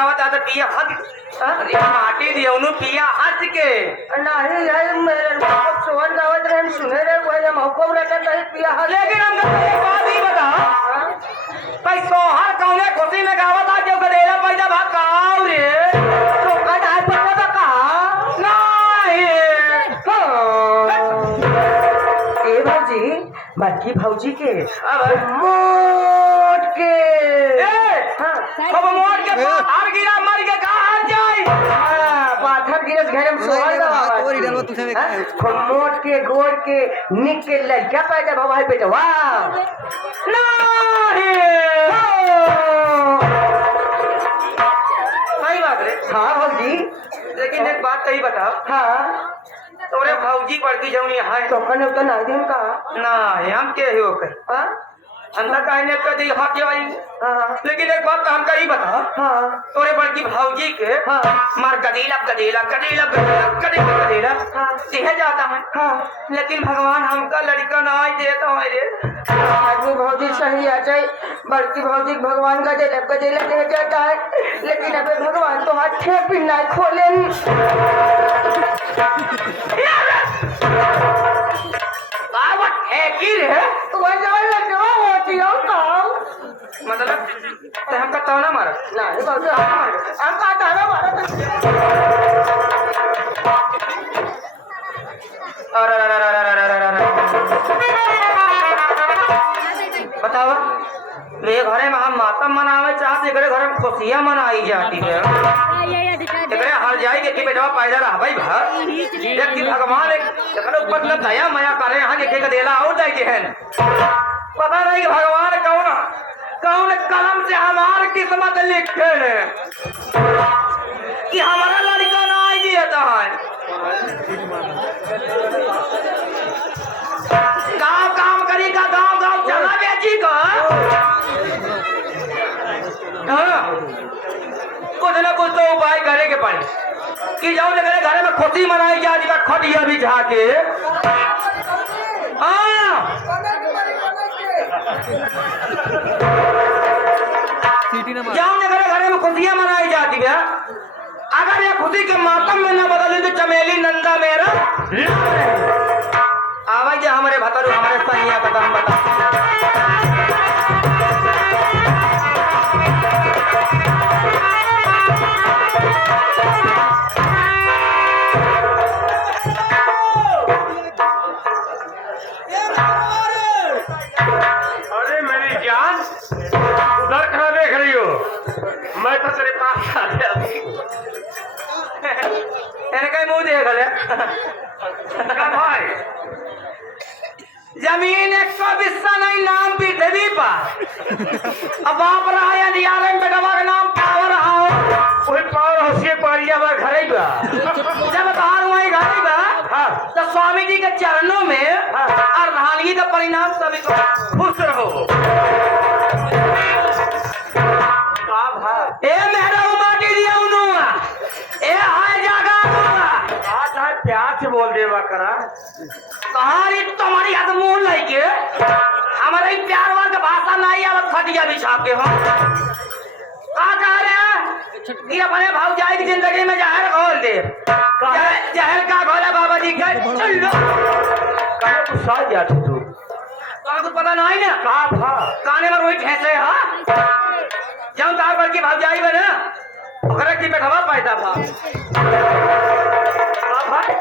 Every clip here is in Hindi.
गावत आता पिया हद माटी देवनु पिया हज के नहीं है मेरे सोहन गावत रहे हम सुने रहे वो हम हुक्म रखत नहीं पिया हज। लेकिन हम एक बात ही बता भाई सोहर कौने खुशी में गावत आ जो गदेला पैदा भागाव रे तो कद आए पैदा का नहीं ए भौजी बाकी भौजी के अब मोट के अब मोट के हार गिरा मर के कहां जाई पाथर गिरस घर में सोहर गावत मोट के गोड़ के निक के लड़का पैदा भवाई बेटा वाह नहीं सही बात रे। हाँ भौजी लेकिन एक बात सही बताओ हाँ तोरे भौजी बड़की जौनी है तो कने तो ना दिन का ना हम के हो कर हाँ अंदर कहने कदी हां के आई हाँ लेकिन एक बात हम कही बता हाँ तोरे बड़की भौजी के हाँ मार गदीला गदीला गदीला गदीला गदीला हाँ दिया जाता है हाँ लेकिन भगवान हमका लड़का ना ही देता है रे आदमी भौजी सही आ जाए बड़की भौजी भगवान का गदेला दे जाता है लेकिन अबे भगवान तो हाथ छे पिन्ना खोले आवत है की रे वह जवान लग जाओ होती हो काम मतलब ते हमका ताना मार ना ये बहुत हम का ताना मारा अरे बताओ रे घरे में हम मातम मनावे चाहते घरे घर में खुशियां मनाई जाती है एकरे हर जाई के बेटवा पैदा रहा भाई घर व्यक्ति भगवान एकरे ऊपर न दया माया करे यहां के देला और दे के है पता नहीं भगवान कौन कौन कलम से हमार किस्मत लिखे है कि हमारा लड़का ना आई दिया है गाँव काम करी का गाँव गाँव चला बेची का कुछ न कुछ तो उपाय करे के पड़े कि जाओ लगे घर में खुशी मनाई जाती है खटिया भी झाके जाओ लगे घर में खुशियां मनाई जाती है अगर ये खुशी के मातम में न बदले तो चमेली नंदा मेरा आवाज हमारे भतरू हमारे सैया का दाम बता अरे मेरी जान उधर कहाँ देख रही हो मैं तो तेरे पास आ गया कहीं मुंह देख ले भाई जमीन 120 नहीं नाम पृथ्वी पर अब बाप रहा या नियारे में बेटवा का नाम पावर रहा हो वही पावर होशिये पारिया बा घरे बा जब बाहर वही घरे बा हाँ तो स्वामी जी के चरणों में अर्धांगिनी का परिणाम सभी को खुश रहो ए मेरा माटी दिया उनुआ ए हाय जागा आज है प्यार से बोल देवा करा कहानी तुम्हारी हाथ मुंह लाई के हमारे प्यार वाला भाषा नहीं आवत खटिया बिछा के हो का कह रहे ये अपने भाव जाए की जिंदगी में जहर घोल दे जहर का घोला बाबा जी का चलो कहा गुस्सा जा तू तो कुछ पता नहीं ना का था काने में वही ठेसे हां जब तार पर की भाव जाई बना ओकरा की बैठवा पैदा था भाई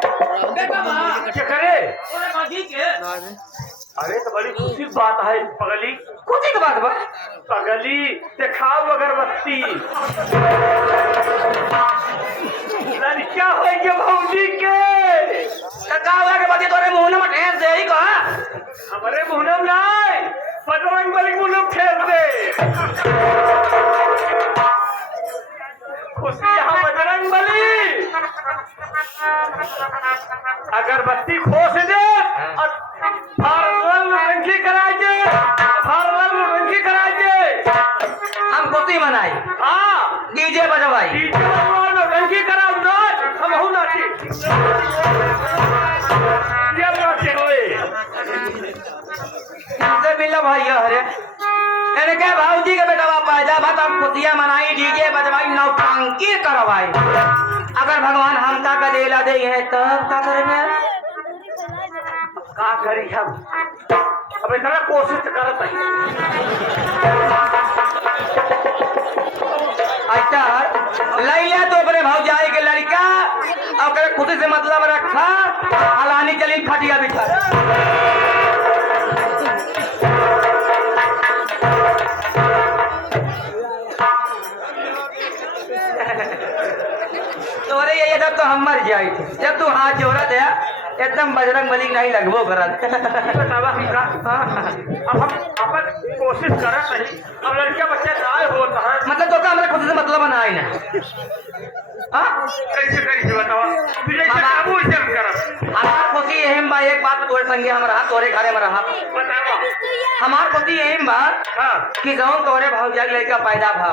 बेटा बा क्या करे ओरे बाजी के अरे तो बड़ी खुशी बात है पगली कुछ ही बात बा पगली दिखाओ अगरबत्ती लड़का हो गया भौजी के कावा के बाजी तोरे मुंह में ठेस दे ही का हमारे मुहनम नहीं बजरंग बली मुहनम ठेस दे खुशी यहाँ बजरंग बली अगरबत्ती खोस दे और रंगी कराए दे रंगी कराए दे हम खुशी मनाई हाँ डीजे बजवाई डीजे रंगी कराओ नाच हम हूँ नाची ये नाचे हुए से मिला भाई हरे मैंने कहा भाऊजी के बेटा पैदा भत हम खुशियां मनाई डीजे बजवाई नौटंकी करवाई। अगर भगवान हमका का देला दे है तब का करेंगे? का करी हम अब इतना कोशिश करत है। अच्छा लैया तो अपने भौजाई के लड़का और खुद से मतलब रखा हलानी चली खटिया बिछा तोरे ये जब तो हम मर जाए थे जब तू हाथ जोड़त है एकदम बजरंग बली नहीं लगभो करत। अब हम अपन कोशिश करत है। अब लड़कियां बच्चे काय होता है मतलब तो का हमारे खुद से मतलब बनाई ना कैसे कैसे बताओ तुझे काबू जम करत हमार खुशी यही बा एक बात तोरे संगे हम रहा तोरे घरे में रहा बताओ। हमार खुशी यही बा हाँ कि जौन तोरे भौजाई लड़का पैदा भा।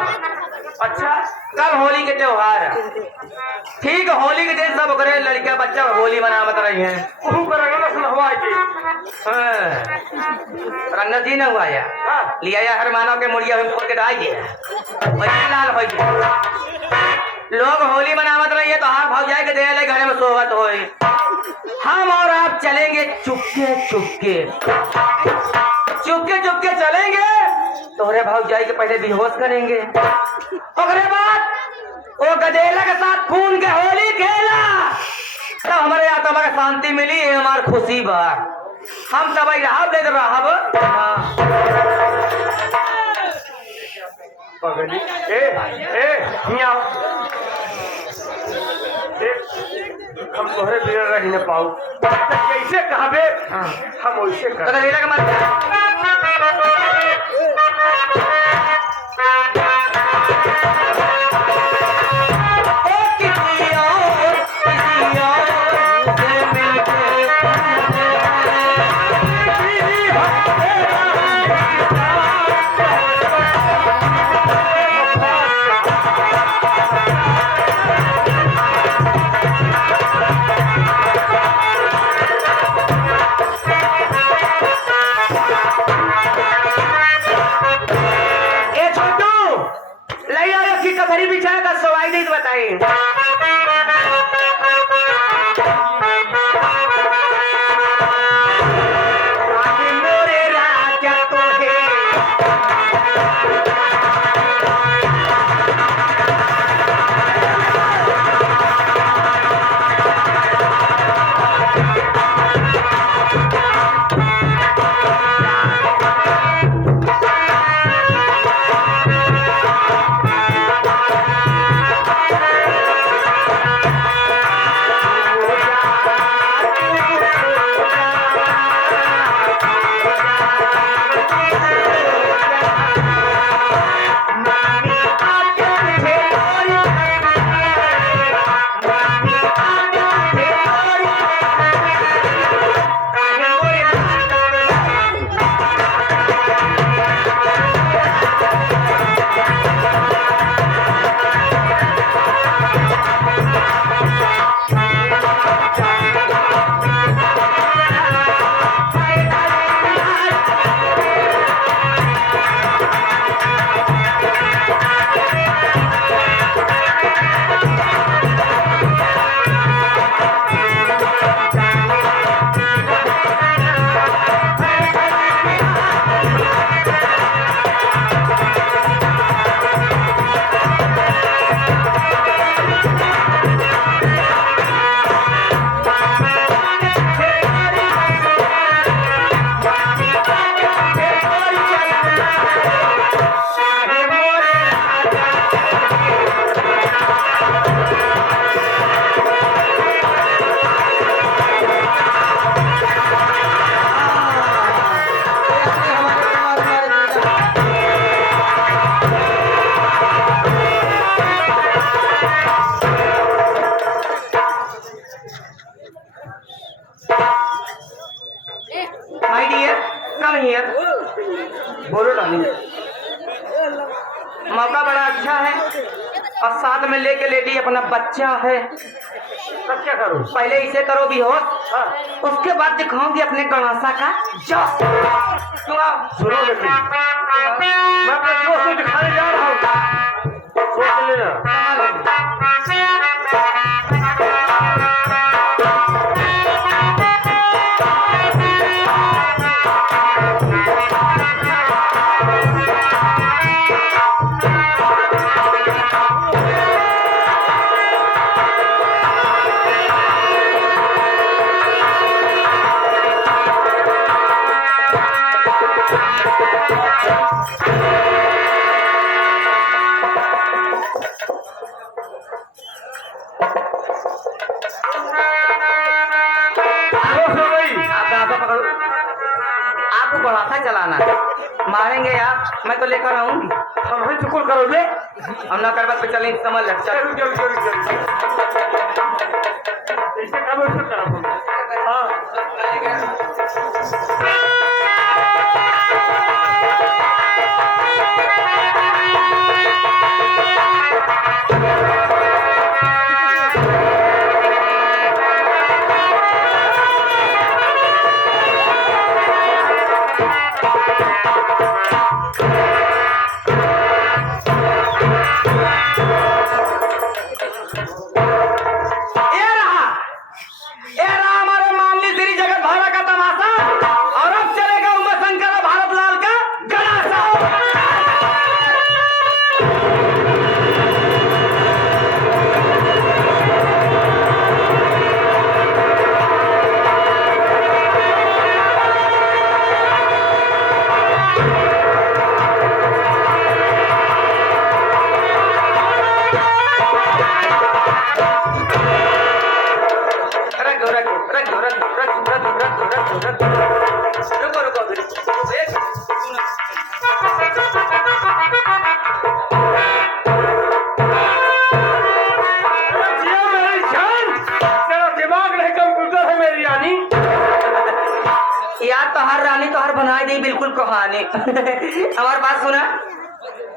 अच्छा कल होली के त्योहार है ठीक होली के दिन सब ओकरे लड़का बच्चा होली मनावत रही है। उहू का रंगना सुनवा के रंगत जी न हुआ या लिया या हर मानव के मुड़िया में फोड़ के डाल दिया वही लाल हो गया। लोग होली मनावत रही है तो हाथ भौजाई के दे घरे में सोवत होई। हम और आप चलेंगे चुपके चुपके चुपके चुपके चलेंगे तोहरे भौजाई के पहले बेहोश करेंगे और बाद वो गदेला के साथ खून के होली खेला तब हमारे आत्मा के शांति मिली है हमार खुशी बा। हम सब रहब दे रहब पगली ए हिया हम तोहरे बिना रह न पाऊ कैसे कहबे हम वैसे कर गदेला के मत कथरी बिछा का सवाई नहीं बताई। बोलो रानी मौका बड़ा अच्छा है और साथ में लेके लेडी अपना बच्चा है। तब क्या करूं? पहले इसे करो बेहोश हाँ। उसके बाद दिखाऊंगी अपने गणासा का जोश। तुम आओ। सुनो लेकिन मैं अपने दोस्त को दिखाने जा रहा हूँ, सोच लेना। दोस्त हो गई। आप गणासा पकड़ो। आपको गणासा चलाना है। मारेंगे आप, मैं तो लेकर आऊंगी। हम ही चुकुल करोगे। हम ना कर पे चलें, समझ लग चल। जरूर जरूर जरूर जरूर ऐसे काम ऐसे करा। हाँ ये रहा हमारे मामली श्री जगत भारा का तमाशा। और अब चलेगा उमा शंकर और भारत लाल का गणासा। रखो रखो रखो रखो रखो रखो रखो रखो रखो रुको रुको जिया मेरी जान, तेरा दिमाग नहीं कंप्यूटर है मेरी रानी। यार तो हर रानी तो हर बना दी बिल्कुल कहानी। हमारी बात सुना,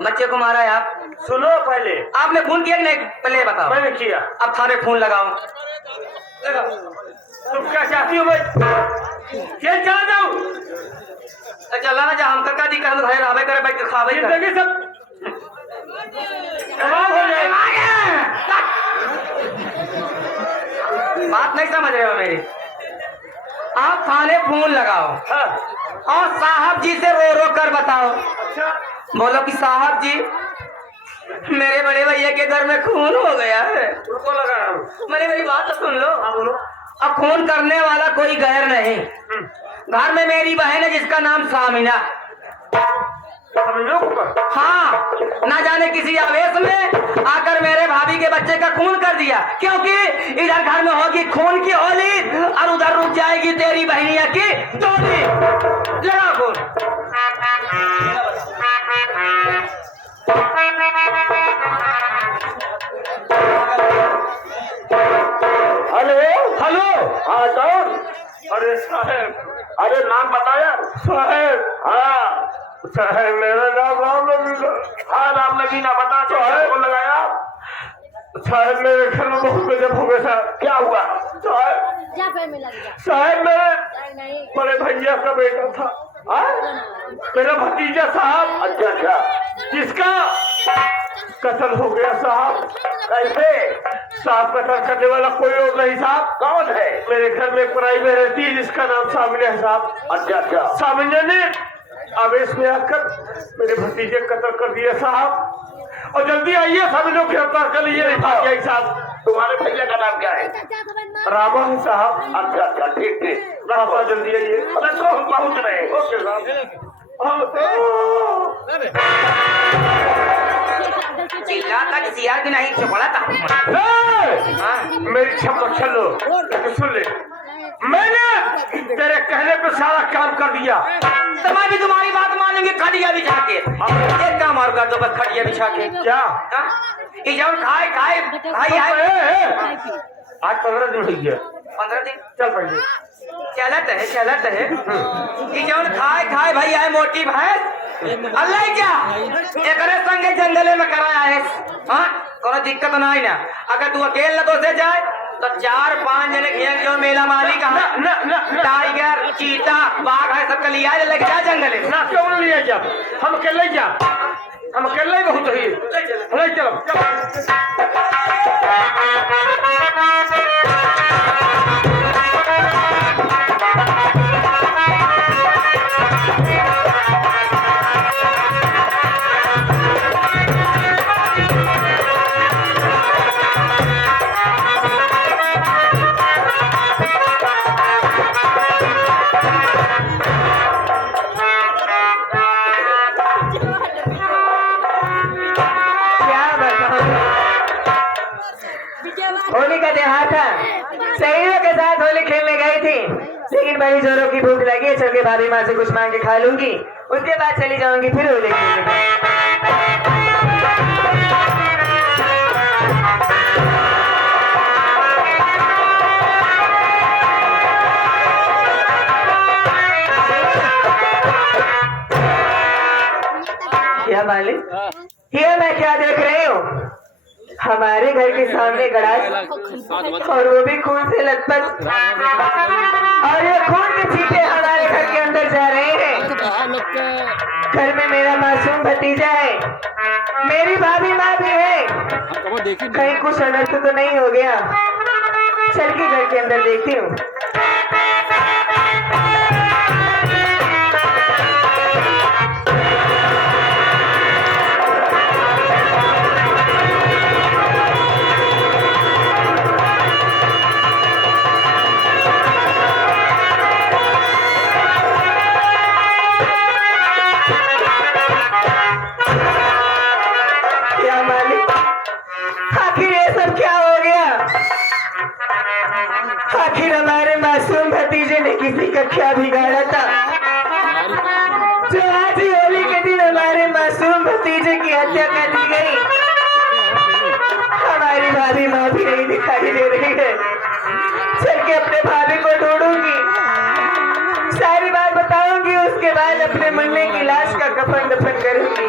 बच्चे को मारा है आप। सुनो पहले, आपने फोन किया कि नहीं, पहले बताओ। मैंने किया। अब थाने फोन लगाओ। तुम क्या चाहती हो? मैं जेल चला जाऊं? तो चला ना जा, हमका क्या दिक्कत है? घरे रहबे करे, बैठ के खावे करे। जिंदगी सब तबाह हो जाएगी। बात नहीं समझ रहे हो मेरी। आप थाने फोन लगाओ हाँ। और साहब जी से रो रो कर बताओ। अच्छा, बोलो कि साहब जी, मेरे बड़े भैया के घर में खून हो गया है। उनको लगा रहा हूँ। मैंने मेरी बात तो सुन लो। हाँ बोलो। अब खून करने वाला कोई गैर नहीं। घर में मेरी बहन है जिसका नाम सामिना। समझो को। हाँ, ना जाने किसी आवेश में आकर मेरे भाभी के बच्चे का खून कर दिया, क्योंकि इधर घर में होगी खून की होली और उधर रुक जाएगी तेरी बहनिया की डोली। लगा खून। Hello hello. हाँ कौन? अरे साहब, अरे नाम बताया साहब। हाँ साहब, मेरा नाम राम नवीना। हाँ राम नवीना, बता साहब को लगाया। साहब मेरे घर में बहुत गजब हो गया साहब। क्या हुआ साहब? साहब मेरे बड़े भैया का बेटा था। मेरा भतीजा साहब। अच्छा अच्छा। जिसका कत्ल हो गया साहब। कैसे? साहब कत्ल करने वाला कोई और नहीं साहब। कौन है? मेरे घर में पराई में रहती है जिसका नाम सामिना है साहब। अच्छा अच्छा। सामिना ने आवेश में आकर मेरे भतीजे कत्ल कर दिया साहब। और जल्दी आइए, सामिना को गिरफ्तार कर लीजिए। साहब तुम्हारे भैया का नाम क्या है? रामा है साहब। अच्छा अच्छा, ठीक ठीक। रामा जल्दी आइए। हम पहुंच रहे हैं। ओके साहब। चिल्लाता किसी यार की नहीं चपड़ा था। हाँ। मेरी क्षमा चलो, सुन ले। मैंने तेरे कहने पे सारा काम कर दिया। तो मैं भी तुम्हारी बात मानूंगी, खटिया बिछा के। एक काम और कर दो बस, खटिया बिछा के। क्या? ये जब खाए खाए भाई आए। आज 15 दिन हो गया। 15 दिन चल पहले चलत है चलत है। ये जब खाए खाए भाई आए मोटी भैंस अल्लाह क्या एकरे संगे जंगले में कराया है। हाँ कोनो दिक्कत नहीं ना। अगर तू अकेले तो से जाए तो 4-5 जने खेल जो मेला मालिक है ना ना ना टाइगर चीता बाघ है सबका लिया लग जा जंगल में ना क्यों नहीं लिया जा हम अकेले जा हम अकेले बहुत ही ले चलो होली का त्योहार था, सहेलियों के साथ होली खेलने गई थी, लेकिन बड़ी जोरों की भूख लगी है, चल के भाभी माँ से कुछ मांग के खा लूंगी, उसके बाद चली जाऊंगी फिर होली खेलने। क्या मालिक, ये मैं क्या देख रही हूँ? हमारे घर के सामने गड़ास और वो भी खून से लथपथ, और ये खून के छींटे हमारे घर के अंदर जा रहे हैं। घर में मेरा मासूम भतीजा है, मेरी भाभी माँ भी है, कहीं कुछ अनर्थ तो नहीं हो गया? चल के घर के अंदर देखती हूँ। आखिर ये सब क्या हो गया? आखिर हमारे मासूम भतीजे ने किसी का क्या बिगाड़ा था जो आज ही होली के दिन हमारे मासूम भतीजे की हत्या कर दी गई? हमारी भाभी माँ भी नहीं दिखाई दे रही है, चल के अपने भाभी को ढूंढूंगी, सारी बात बताऊंगी, उसके बाद अपने मुन्ने की लाश का कफन दफन करूंगी।